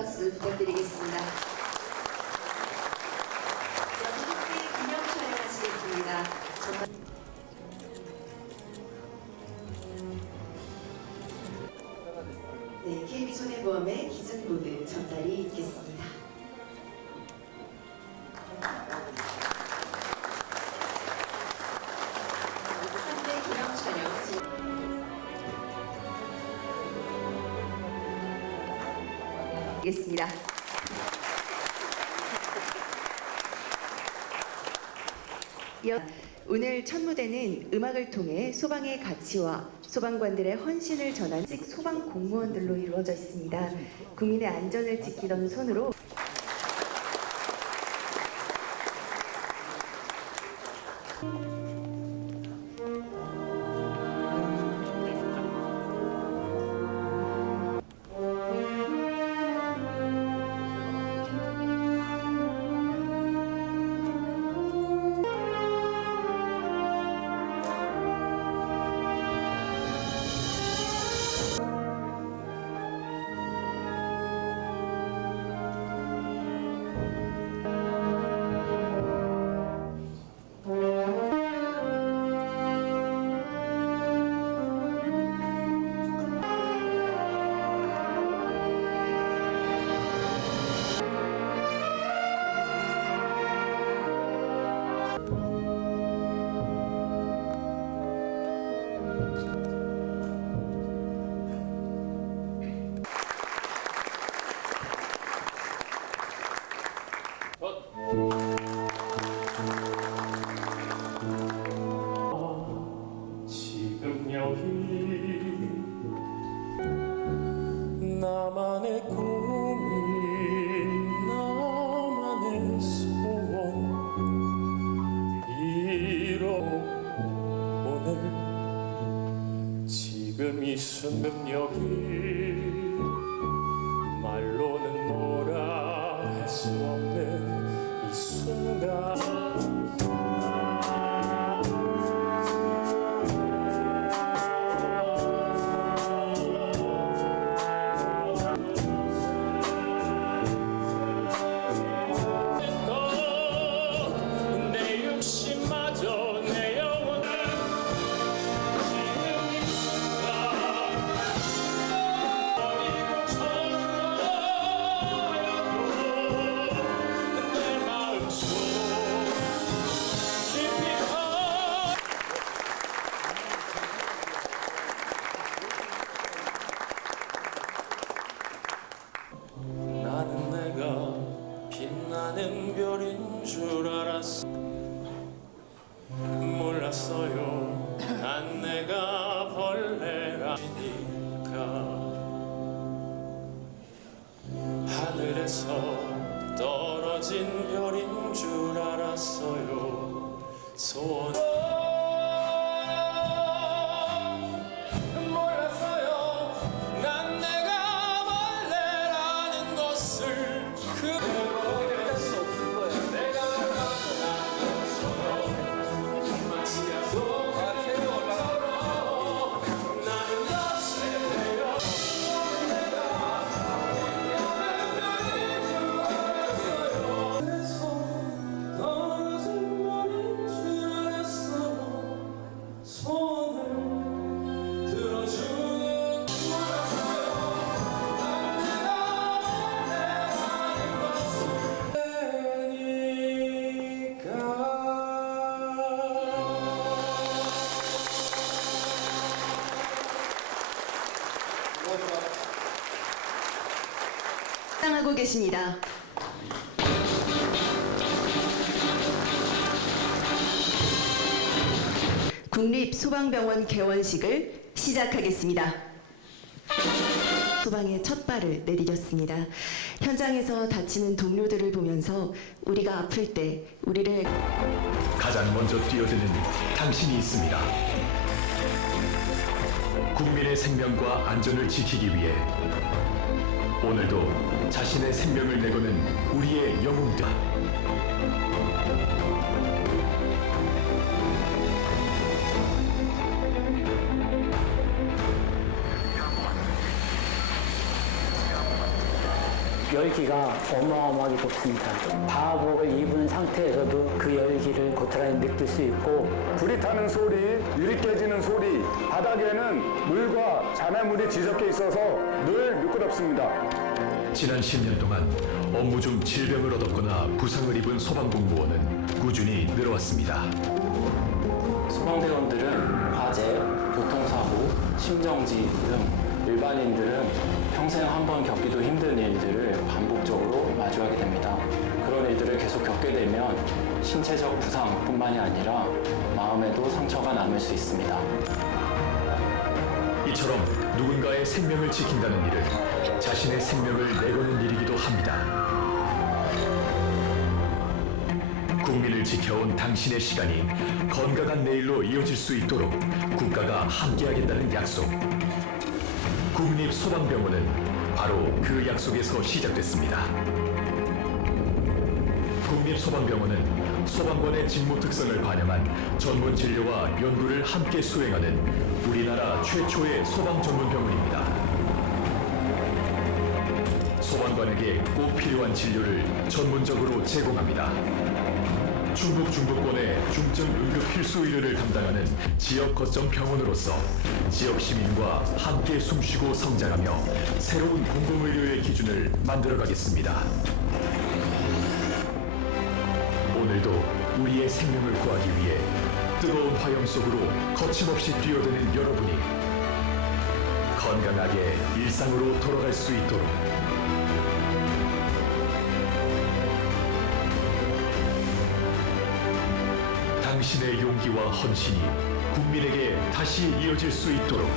박수 부탁드리겠습니다. 함께 기념 촬영하시겠습니다. 네, KB손해보험의 기증보드 전달이 있겠습니다. 함께 기념 촬영 하겠습니다. 오늘 첫 무대는 음악을 통해 소방의 가치와 소방관들의 헌신을 전한 소방 공무원들로 이루어져 있습니다. 국민의 안전을 지키던 손으로 지금 여기 나만의 꿈이 나만의 소원 이뤄 오늘 지금 이 순간 여기 말로는 뭐라 할 수 없는 이 순간 나는 내가 빛나는 별인 줄 알았어 몰랐어요 난 내가 벌레라니까 하늘에서 떨어진 별인 줄 알았어요 소원 사랑하고 계십니다. 국립소방병원 개원식을 시작하겠습니다. 소방의 첫 발을 내디뎠습니다. 현장에서 다치는 동료들을 보면서 우리가 아플 때 우리를 가장 먼저 뛰어드는 당신이 있습니다. 국민의 생명과 안전을 지키기 위해 오늘도 자신의 생명을 내거는 우리의 영웅들. 열기가 어마어마하게 높습니다. 방화복을 입은 상태에서도 그 열기를 고스란히 느낄 수 있고 불이 타는 소리, 유리 깨지는 소리, 바닥에는 물과 잔해물이 뒤섞여 있어서 늘 미끄럽습니다. 지난 10년 동안 업무 중 질병을 얻었거나 부상을 입은 소방공무원은 꾸준히 늘어왔습니다. 소방대원들은 화재, 교통사고, 심정지 등 일반인들은 평생 한 번 겪기도 힘든 일들을 반복적으로 마주하게 됩니다. 그런 일들을 계속 겪게 되면 신체적 부상뿐만이 아니라 마음에도 상처가 남을 수 있습니다. 이처럼 누군가의 생명을 지킨다는 일은 자신의 생명을 내거는 일이기도 합니다. 국민을 지켜온 당신의 시간이 건강한 내일로 이어질 수 있도록 국가가 함께하겠다는 약속. 국립소방병원은 바로 그 약속에서 시작됐습니다. 국립소방병원은 소방관의 직무 특성을 반영한 전문 진료와 연구를 함께 수행하는 우리나라 최초의 소방 전문 병원입니다. 소방관에게 꼭 필요한 진료를 전문적으로 제공합니다. 충북 중부권의 중증 응급 필수 의료를 담당하는 지역 거점 병원으로서 지역 시민과 함께 숨쉬고 성장하며 새로운 공공의료의 기준을 만들어가겠습니다. 오늘도 우리의 생명을 구하기 위해 뜨거운 화염 속으로 거침없이 뛰어드는 여러분이 건강하게 일상으로 돌아갈 수 있도록 당신의 용기와 헌신이 국민에게 다시 이어질 수 있도록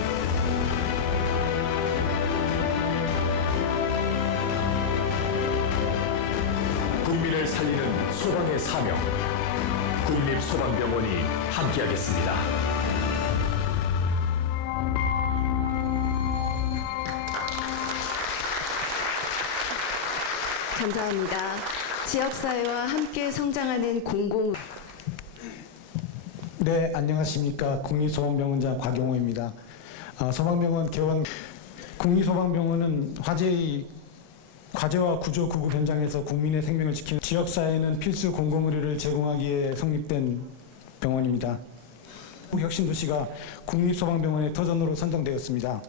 국민을 살리는 소방의 사명 국립소방병원이 함께하겠습니다. 감사합니다. 지역사회와 함께 성장하는 공공 네, 안녕하십니까. 국립소방병원장 곽용호입니다. 소방병원 개원 국립소방병원은 화재와 구조 구급 현장에서 국민의 생명을 지키는 지역사회는 필수 공공의료를 제공하기 위해 성립된 병원입니다. 혁신도시가 국립소방병원의 터전으로 선정되었습니다.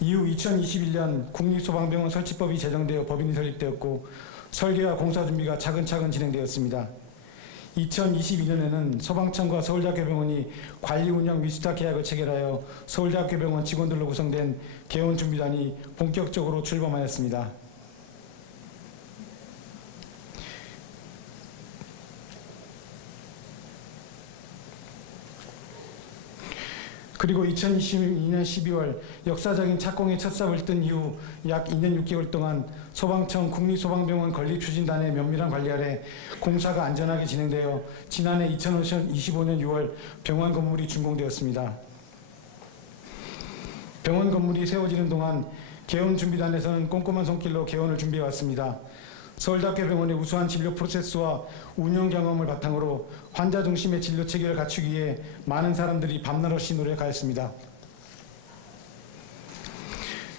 이후 2021년 국립소방병원 설치법이 제정되어 법인이 설립되었고 설계와 공사 준비가 차근차근 진행되었습니다. 2022년에는 소방청과 서울대학교병원이 관리 운영 위수탁 계약을 체결하여 서울대학교병원 직원들로 구성된 개원 준비단이 본격적으로 출범하였습니다. 그리고 2022년 12월 역사적인 착공의 첫 삽을 뜬 이후 약 2년 6개월 동안 소방청 국립소방병원 건립추진단의 면밀한 관리 아래 공사가 안전하게 진행되어 지난해 2025년 6월 병원 건물이 준공되었습니다. 병원 건물이 세워지는 동안 개원 준비단에서는 꼼꼼한 손길로 개원을 준비해왔습니다. 서울대학교병원의 우수한 진료 프로세스와 운영 경험을 바탕으로 환자 중심의 진료 체계를 갖추기 위해 많은 사람들이 밤낮 없이 노력하였습니다.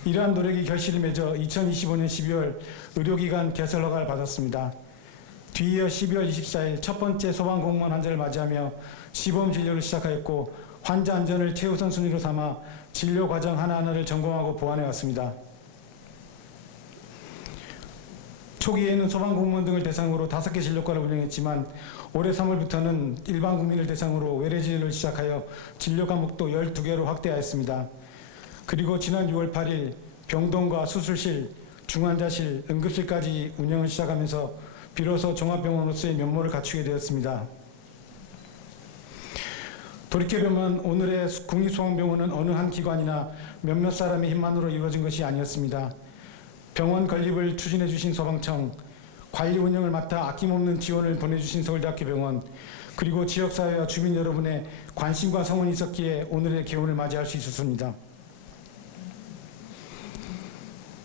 이러한 노력이 결실을 맺어 2025년 12월 의료기관 개설 허가를 받았습니다. 뒤이어 12월 24일 첫 번째 소방공무원 환자를 맞이하며 시범 진료를 시작하였고 환자 안전을 최우선 순위로 삼아 진료 과정 하나하나를 점검하고 보완해 왔습니다. 초기에는 소방공무원 등을 대상으로 5개 진료과를 운영했지만 올해 3월부터는 일반 국민을 대상으로 외래 진료를 시작하여 진료 과목도 12개로 확대하였습니다. 그리고 지난 6월 8일 병동과 수술실, 중환자실, 응급실까지 운영을 시작하면서 비로소 종합병원으로서의 면모를 갖추게 되었습니다. 돌이켜보면 오늘의 국립소방병원은 어느 한 기관이나 몇몇 사람의 힘만으로 이루어진 것이 아니었습니다. 병원 건립을 추진해 주신 소방청, 관리 운영을 맡아 아낌없는 지원을 보내주신 서울대학교병원, 그리고 지역사회와 주민 여러분의 관심과 성원이 있었기에 오늘의 개원을 맞이할 수 있었습니다.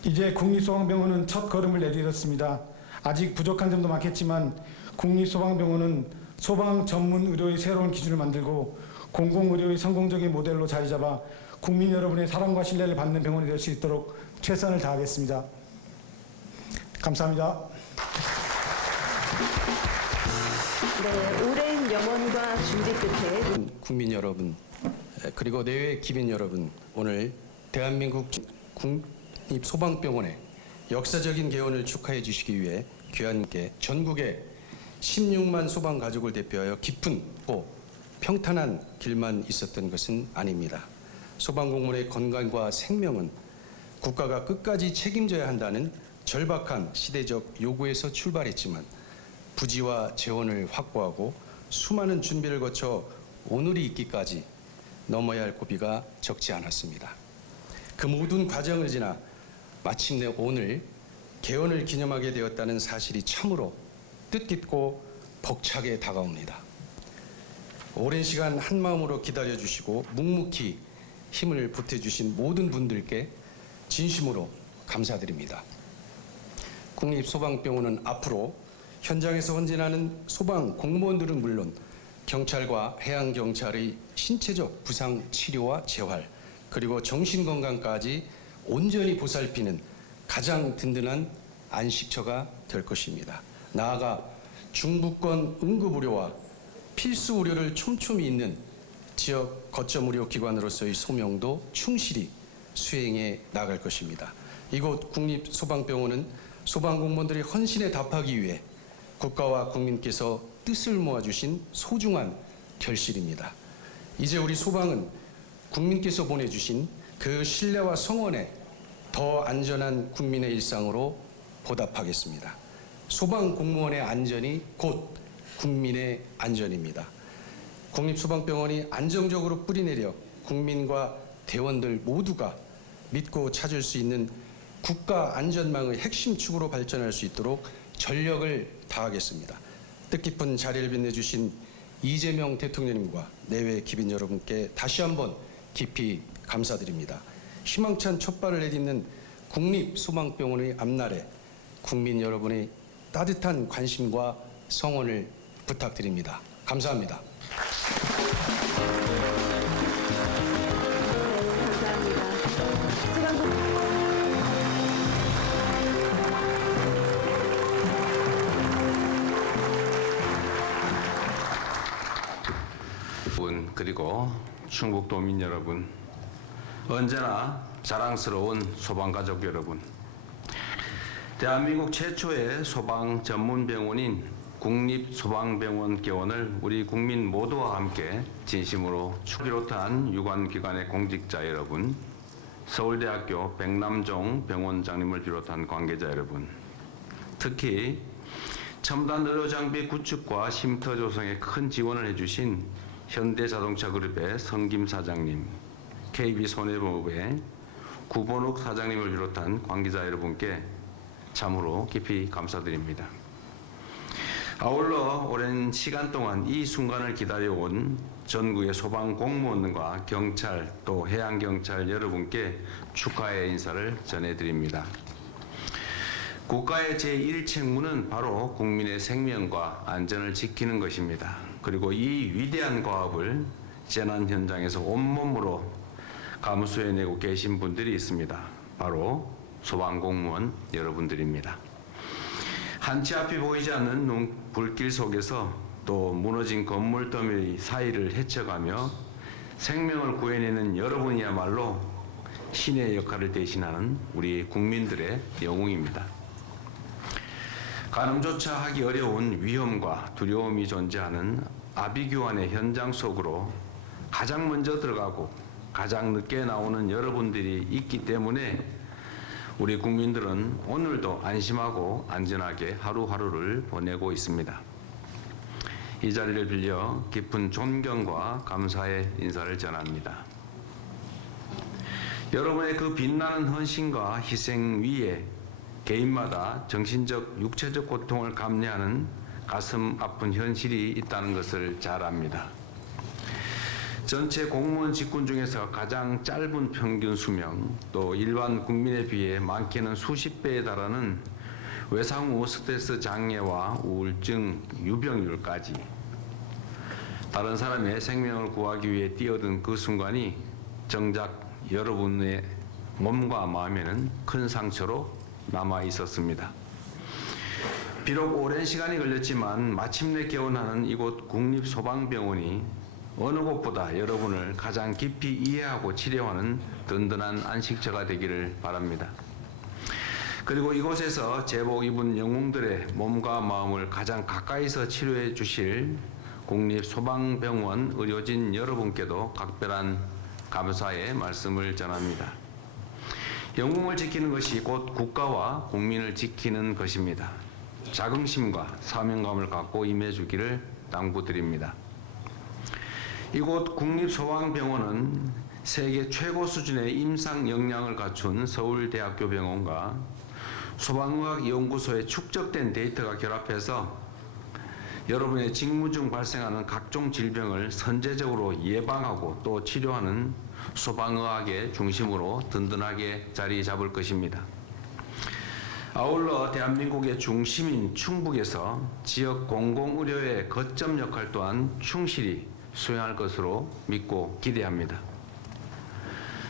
이제 국립소방병원은 첫 걸음을 내디뎠습니다. 아직 부족한 점도 많겠지만 국립소방병원은 소방 전문 의료의 새로운 기준을 만들고 공공의료의 성공적인 모델로 자리 잡아 국민 여러분의 사랑과 신뢰를 받는 병원이 될 수 있도록 최선을 다하겠습니다. 감사합니다. 네, 오랜 염원과 준비 끝에 국민 여러분, 그리고 내외 기민 여러분, 오늘 대한민국 국립소방병원의 역사적인 개원을 축하해 주시기 위해 귀하님께 전국의 16만 소방 가족을 대표하여 깊고 평탄한 길만 있었던 것은 아닙니다. 소방공무원의 건강과 생명은 국가가 끝까지 책임져야 한다는 절박한 시대적 요구에서 출발했지만 부지와 재원을 확보하고 수많은 준비를 거쳐 오늘이 있기까지 넘어야 할 고비가 적지 않았습니다. 그 모든 과정을 지나 마침내 오늘 개원을 기념하게 되었다는 사실이 참으로 뜻깊고 벅차게 다가옵니다. 오랜 시간 한마음으로 기다려주시고 묵묵히 힘을 보태주신 모든 분들께 진심으로 감사드립니다. 국립소방병원은 앞으로 현장에서 헌신하는 소방 공무원들은 물론 경찰과 해양경찰의 신체적 부상 치료와 재활, 그리고 정신건강까지 온전히 보살피는 가장 든든한 안식처가 될 것입니다. 나아가 중부권 응급의료와 필수 의료를 촘촘히 잇는 지역 거점 의료기관으로서의 소명도 충실히 수행해 나갈 것입니다. 이곳 국립소방병원은 소방공무원들의 헌신에 답하기 위해 국가와 국민께서 뜻을 모아주신 소중한 결실입니다. 이제 우리 소방은 국민께서 보내주신 그 신뢰와 성원에 더 안전한 국민의 일상으로 보답하겠습니다. 소방공무원의 안전이 곧 국민의 안전입니다. 국립소방병원이 안정적으로 뿌리내려 국민과 대원들 모두가 믿고 찾을 수 있는 국가 안전망의 핵심 축으로 발전할 수 있도록 전력을 다하겠습니다. 뜻깊은 자리를 빛내주신 이재명 대통령님과 내외 기빈 여러분께 다시 한번 깊이 감사드립니다. 희망찬 첫발을 내딛는 국립소방병원의 앞날에 국민 여러분의 따뜻한 관심과 성원을 부탁드립니다. 감사합니다. 그리고 충북도민 여러분, 언제나 자랑스러운 소방가족 여러분, 대한민국 최초의 소방 전문병원인 국립소방병원 개원을 우리 국민 모두와 함께 진심으로 비롯한 유관기관의 공직자 여러분, 서울대학교 백남종 병원장님을 비롯한 관계자 여러분, 특히 첨단 의료장비 구축과 쉼터 조성에 큰 지원을 해주신 현대자동차그룹의 성김 사장님, KB손해보험의 구본욱 사장님을 비롯한 관계자 여러분께 참으로 깊이 감사드립니다. 아울러 오랜 시간 동안 이 순간을 기다려온 전국의 소방 공무원과 경찰 또 해양경찰 여러분께 축하의 인사를 전해드립니다. 국가의 제1책무는 바로 국민의 생명과 안전을 지키는 것입니다. 그리고 이 위대한 과업을 재난 현장에서 온몸으로 감수해내고 계신 분들이 있습니다. 바로 소방공무원 여러분들입니다. 한치 앞이 보이지 않는 불길 속에서 또 무너진 건물 더미 사이를 헤쳐가며 생명을 구해내는 여러분이야말로 신의 역할을 대신하는 우리 국민들의 영웅입니다. 가늠조차 하기 어려운 위험과 두려움이 존재하는 아비규환의 현장 속으로 가장 먼저 들어가고 가장 늦게 나오는 여러분들이 있기 때문에 우리 국민들은 오늘도 안심하고 안전하게 하루하루를 보내고 있습니다. 이 자리를 빌려 깊은 존경과 감사의 인사를 전합니다. 여러분의 그 빛나는 헌신과 희생 위에 개인마다 정신적, 육체적 고통을 감내하는 가슴 아픈 현실이 있다는 것을 잘 압니다. 전체 공무원 직군 중에서 가장 짧은 평균 수명, 또 일반 국민에 비해 많게는 수십 배에 달하는 외상 후 스트레스 장애와 우울증 유병률까지 다른 사람의 생명을 구하기 위해 뛰어든 그 순간이 정작 여러분의 몸과 마음에는 큰 상처로 남아 있었습니다. 비록 오랜 시간이 걸렸지만 마침내 개원하는 이곳 국립소방병원이 어느 곳보다 여러분을 가장 깊이 이해하고 치료하는 든든한 안식처가 되기를 바랍니다. 그리고 이곳에서 제복 입은 영웅들의 몸과 마음을 가장 가까이서 치료해 주실 국립소방병원 의료진 여러분께도 각별한 감사의 말씀을 전합니다. 영웅을 지키는 것이 곧 국가와 국민을 지키는 것입니다. 자긍심과 사명감을 갖고 임해주기를 당부드립니다. 이곳 국립소방병원은 세계 최고 수준의 임상 역량을 갖춘 서울대학교 병원과 소방의학연구소의 축적된 데이터가 결합해서 여러분의 직무 중 발생하는 각종 질병을 선제적으로 예방하고 또 치료하는 소방의학의 중심으로 든든하게 자리 잡을 것입니다. 아울러 대한민국의 중심인 충북에서 지역 공공의료의 거점 역할 또한 충실히 수행할 것으로 믿고 기대합니다.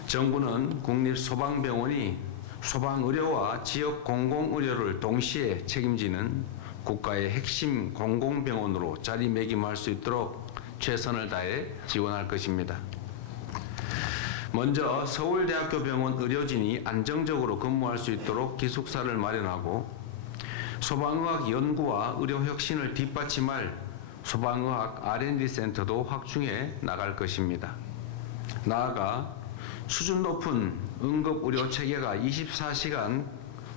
정부는 국립소방병원이 소방의료와 지역 공공의료를 동시에 책임지는 국가의 핵심 공공병원으로 자리매김할 수 있도록 최선을 다해 지원할 것입니다. 먼저 서울대학교 병원 의료진이 안정적으로 근무할 수 있도록 기숙사를 마련하고 소방의학 연구와 의료 혁신을 뒷받침할 소방의학 R&D 센터도 확충해 나갈 것입니다. 나아가 수준 높은 응급의료 체계가 24시간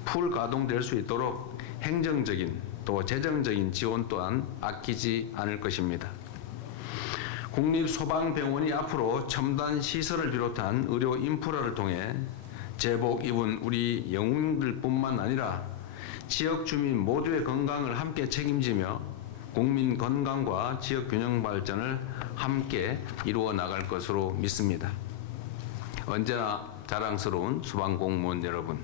풀 가동될 수 있도록 행정적인 또 재정적인 지원 또한 아끼지 않을 것입니다. 국립소방병원이 앞으로 첨단 시설을 비롯한 의료 인프라를 통해 제복 입은 우리 영웅들뿐만 아니라 지역 주민 모두의 건강을 함께 책임지며 국민 건강과 지역 균형 발전을 함께 이루어 나갈 것으로 믿습니다. 언제나 자랑스러운 소방공무원 여러분,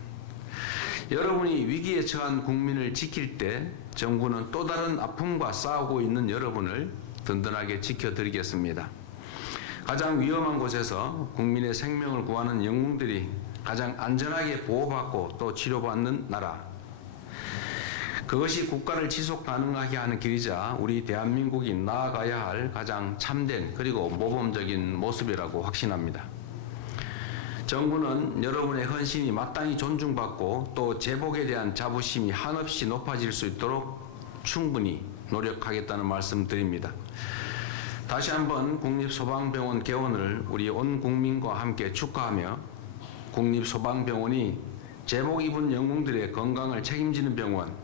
여러분이 위기에 처한 국민을 지킬 때 정부는 또 다른 아픔과 싸우고 있는 여러분을 든든하게 지켜드리겠습니다. 가장 위험한 곳에서 국민의 생명을 구하는 영웅들이 가장 안전하게 보호받고 또 치료받는 나라, 그것이 국가를 지속 가능하게 하는 길이자 우리 대한민국이 나아가야 할 가장 참된 그리고 모범적인 모습이라고 확신합니다. 정부는 여러분의 헌신이 마땅히 존중받고 또 제복에 대한 자부심이 한없이 높아질 수 있도록 충분히 노력하겠다는 말씀 드립니다. 다시 한번 국립소방병원 개원을 우리 온 국민과 함께 축하하며 국립소방병원이 제복 입은 영웅들의 건강을 책임지는 병원,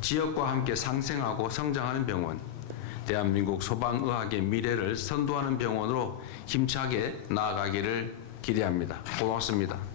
지역과 함께 상생하고 성장하는 병원, 대한민국 소방의학의 미래를 선도하는 병원으로 힘차게 나아가기를 기대합니다. 고맙습니다.